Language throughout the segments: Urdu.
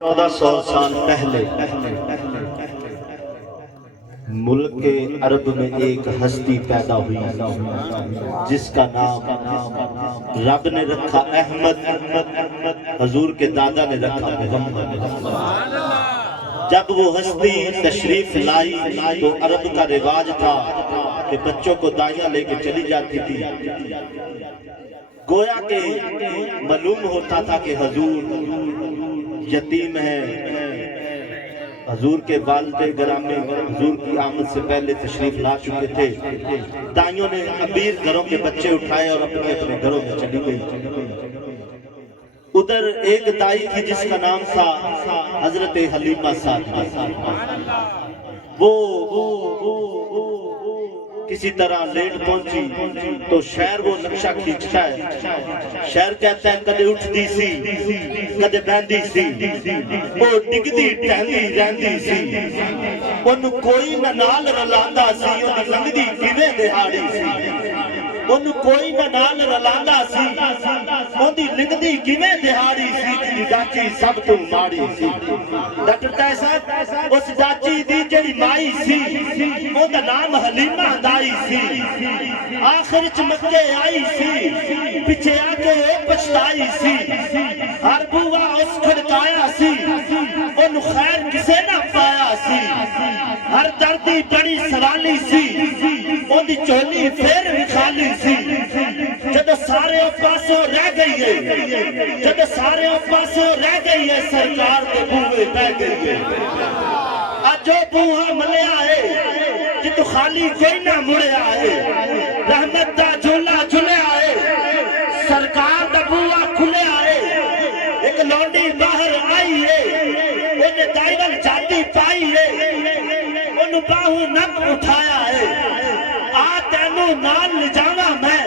1400 سال پہلے ملک عرب میں ایک ہستی پیدا ہوئی جس کا نام رب نے رکھا احمد، حضور کے دادا نے رکھا محمد۔ جب وہ ہستی تشریف لائی تو عرب کا رواج تھا کہ بچوں کو دائیاں لے کے چلی جاتی تھی، گویا کہ معلوم ہوتا تھا کہ حضور یتیم ہے، حضور کے والد گرامی حضور کی آمد سے پہلے تشریف لا چکے تھے۔ دائیوں نے امیر گھروں کے بچے اٹھائے اور اپنے اپنے گھروں میں چلی گئی۔ ادھر ایک دائی تھی جس کا نام تھا حضرت حلیمہ سعدیہ۔ وہ کسی طرح لیٹ پہنچی تو شہر وہ نقشہ کھینچتا ہے، شہر کہتا ہے کدے اٹھ دی سی کدے بہندی سی، وہ ڈگدی ٹہندی رہندی سی، انہوں کوئی نہ نال رلاندا سی، انہوں لنگدی کیویں دہاڑی سی، انہوں کوئی نہ نال رلاندا سی، انہوں لنگدی کیویں دہاڑی سی، جی چاچی سب تو ماڑی سی۔ ڈاکٹر صاحب اس چاچی دی جڑی مائی سی وہ دا نام حلیمہ دائی سی، آخر چمکے آئی سی، پچھے آکے پچھتائی سی، ہر بوا اس کھڑکایا سی، ان خیر کسے نہ پایا سی، ہر دردی بڑی سوالی سی، ان دی چولی پھر خالی سی، جد سارے پاسوں رہ گئی ہے، جد سارے پاسوں رہ گئی ہے، سرکار کے بوئے بہ گئی ہے۔ آج جو بوہا ملے آئے جتو خالی کوئی نہ مڑے آئے، رحمت دا جھولا جھلے آئے، سرکار دا بوہا کھلے آئے، ایک لونڈی باہر آئی ہے، انہیں دائیول جاتی پائی ہے، انہوں باہو نم اٹھایا ہے، آ تینوں نال لجاوا میں،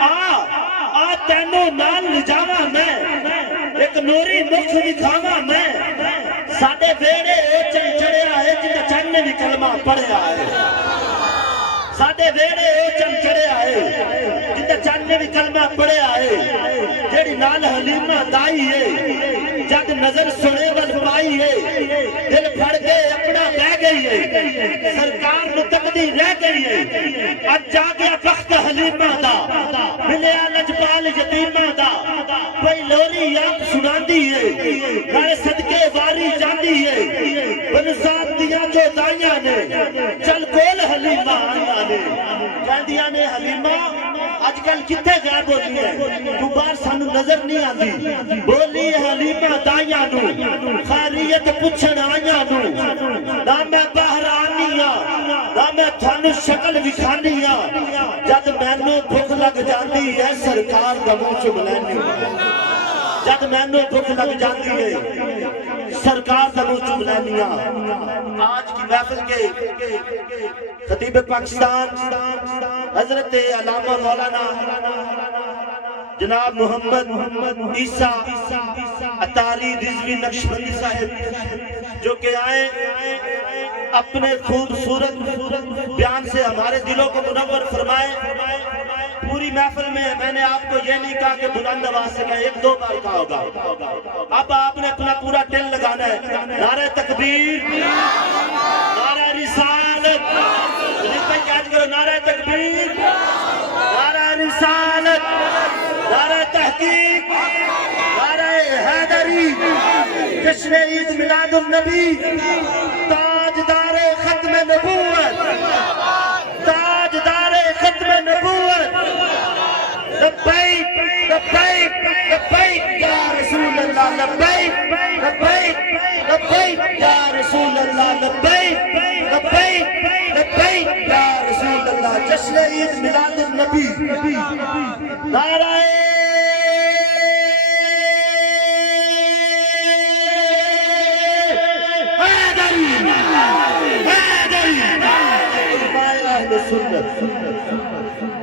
آ تینوں نال لجاوا میں، ایک نوری مکھ دکھاوا میں، ساڑے ویڑے اوچن چڑھیا ہے جنہ چند نے بھی کلمہ پڑھیا ہے، ساڑے ویڑے اوچن چڑھیا ہے جنہ چند نے بھی کلمہ پڑھیا ہے، جیڑی نال حلیمہ دائی ہے، جد نظر سنے ول پائی ہے، دل پھڑ کے اپنا بہ گئی ہے، سرکار متقدی رہ گئی ہے، آج جا گیا بخت حلیمہ دا، ملیا لجپال یتیمہ دا، کوئی لوری آپ سناندی ہے، گھر صدقے واری جاندی ہے، بنسات دیا جو دائیاں نے، چل کول حلیمہ آیا نے، کہندیاں نے حلیمہ آج کل کتے غائب ہوتی ہے، دوبار سانو نظر نہیں آندی، بولی حلیمہ دائیاں نو، خیریت پچھن آئیاں نو، نہ میں باہر آنیاں، نہ میں تھانو شکل وکھانیاں، جد میں نو بھوک لگ جاندی ہے سرکار دا منہ چم لینی، جد میں نو بھوک لگ جاندی ہے سرکار دا منہ چم لینیاں۔ آج کی محفل کے خطیب پاکستان حضرت علامہ مولانا جناب محمد عیسیٰ عطاری رضوی نقشبندی صاحب جو کہ آئے اپنے خوبصورت بیان سے ہمارے دلوں کو منور فرمائے۔ پوری محفل میں نے آپ کو یہ نہیں کہا کہ بلند آواز سے کہا، ایک دو بار کہا ہوگا، اب آپ نے اپنا پورا دل لگانا ہے، نعرہ تکبیر، نعرہ رسالت، نعرہ تکبیر، نعرہ رسالت، نعرہ تحقیق، نعرہ حیدری، جشن عید میلاد النبی، تاجدار ختم نبوت، تاجدار ختم نبوت، لبیک لبیک لبیک یا رسول اللہ، لبیک لبیک لبیک یا رسول اللہ، لبیک لبیک لبیک یا رسول اللہ۔ جشن عید میلاد النبی، نعرہ حیدری، حیدری، علماء اہل سنت۔